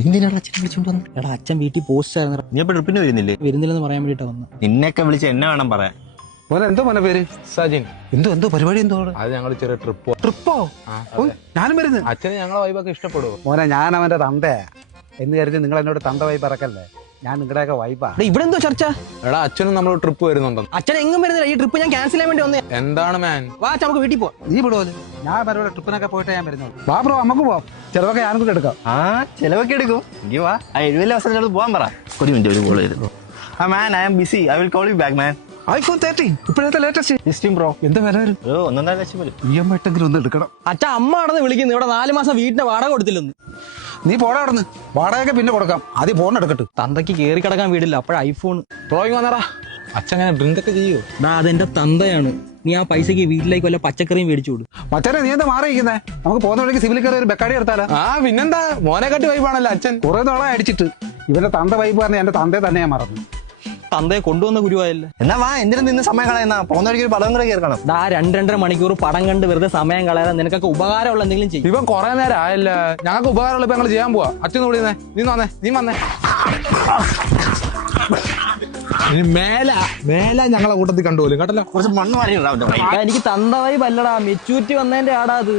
എന്തിനാണ് അച്ഛനെ വിളിച്ചോണ്ട് വന്നത്? എടാ അച്ഛൻ വീട്ടിൽ പോസ്റ്റ് ആയിരുന്നു. നീ അപ്പൊ ട്രിപ്പിന് വരുന്നില്ലേ? വരുന്നില്ലെന്ന് പറയാൻ വേണ്ടിട്ടാ വന്നത്. നിന്നെയൊക്കെ വിളിച്ച് എന്നെ വേണം പറയാൻ. മോനെ എന്തോ മോനെ പേര്? സജിൻ. എന്തോ പരിപാടി എന്തോ? അത് ഞങ്ങൾ ചെറിയ ട്രിപ്പോ? ഞാനും വരുന്നു. അച്ഛന് ഞങ്ങളെ വൈബൊക്കെ ഇഷ്ടപ്പെടുവോ? മോനെ ഞാൻ അവന്റെ തന്തയാ എന്ന് കരുതി നിങ്ങൾ എന്നോട് തന്ത വൈബ് ഇറക്കല്ലേ. ഞാൻ നിങ്ങളുടെയൊക്കെ വൈബാ. ഇവിടെ എന്തോ ചർച്ച? എടാ അച്ഛനും നമ്മൾ ട്രിപ്പ് വരുന്നുണ്ടോ? അച്ഛൻ എങ്ങും വരുന്നില്ല. ഈ ട്രിപ്പ് ഞാൻ ക്യാൻസൽ ചെയ്യാൻ വേണ്ടി വന്നേ. എന്താണ് മാൻ? വാ അച്ഛൻ നമുക്ക് വീട്ടിൽ പോവാം. നീ വിടുവല്ലോ. ഞാൻ പരിപാടി ട്രിപ്പിനൊക്കെ പോയിട്ട് ഞാൻ വരുന്നുള്ളൂ. വാ ബ്രോ, നമുക്ക് പോവാം. ചിലതൊക്കെ ഞാനും കൂടെ എടുക്കാം. ചെലവൊക്കെ എടുക്കും. എങ്കിൽ വാ, ആ 70 അവസരത്തിൽ പോകാൻ പറ. ഒരു മിനിറ്റ്, ഒരു കോൾ വരുന്നു. Man, I am busy, I will call you back man. iPhone 13 ഇപ്പോഴത്തെ ലേറ്റസ്റ്റ്. ജസ്റ്റിൻ ബ്രോ, എന്താ വില വരും? 1.5 ലക്ഷം വരും. EMI ഇട്ടെങ്കിലും ഒന്ന് എടുക്കണം. അച്ഛൻ അമ്മ നടന്ന് വിളിക്കുന്നു. ഇവിടെ 4 മാസം വീടിന്റെ വാടക കൊടുത്തില്ലെന്ന്. നീ പോടാ അവിടുന്ന്. വാടകയൊക്കെ പിന്നെ കൊടുക്കാം, ആദ്യം ഫോൺ എടുക്കട്ടെ. തന്തയ്ക്ക് കേറി കിടക്കാൻ വീടില്ല, അപ്പോഴ ഐഫോൺ. ഡ്രോയിങ് വന്നടാ. അച്ഛൻ അങ്ങനെ ഡ്രിങ്ക് ഒക്കെ ചെയ്യോ? അതെന്റെ തന്തയാണ്. നീ ആ പൈസക്ക് വീട്ടിലേക്ക് വല്ല പച്ചക്കറിയും മേടിച്ചു കൊടു. മച്ചാനെ നീ എന്താ മാറിയിരിക്കുന്നേ? നമുക്ക് പോകുന്ന വഴിക്ക് സിവിൽ കയറി ഒരു ബെക്കാടി എടുത്താലോ? പിന്നെന്താ, മോനെ കാട്ടി വൈബാണല്ലോ അച്ഛൻ. കുറെ നാളെ അടിച്ചിട്ട് ഇവന്റെ തന്ത വൈബ് പറഞ്ഞ എന്റെ തന്തയെ തന്നെ ഞാൻ മറന്നു. തന്തയെ കൊണ്ടുവന്ന ഗുരുവായല്ലേ. എന്നാ വാ, എന്തിനും നിന്ന് സമയം കളയുന്ന? പോകുന്ന വഴിക്ക് ഒരു പടം കൂടെ കേൾക്കണം. 2-2.5 മണിക്കൂർ പടം കണ്ട് വെറുതെ സമയം കളയാതെ നിനക്കൊക്കെ ഉപകാരമുള്ള എന്തെങ്കിലും ചെയ്യും. ഇവൻ കുറെ നേരം ആയല്ല. ഞങ്ങൾക്ക് ഉപകാരമുള്ള ഇപ്പൊ ഞങ്ങൾ ചെയ്യാൻ പോവാ. അച്ഛൻ വിളിക്കുന്നേ. നീ വന്നേ. മേല ഞങ്ങളെ കൂട്ടത്തിൽ കണ്ടുപോലും കേട്ടല്ലോ. കുറച്ച് മണ്ണ് മാറി. എനിക്ക് തന്ത വൈബ് അല്ലടാ, മെച്ചൂരിറ്റി വന്നതിന്റെ ആടാ അത്.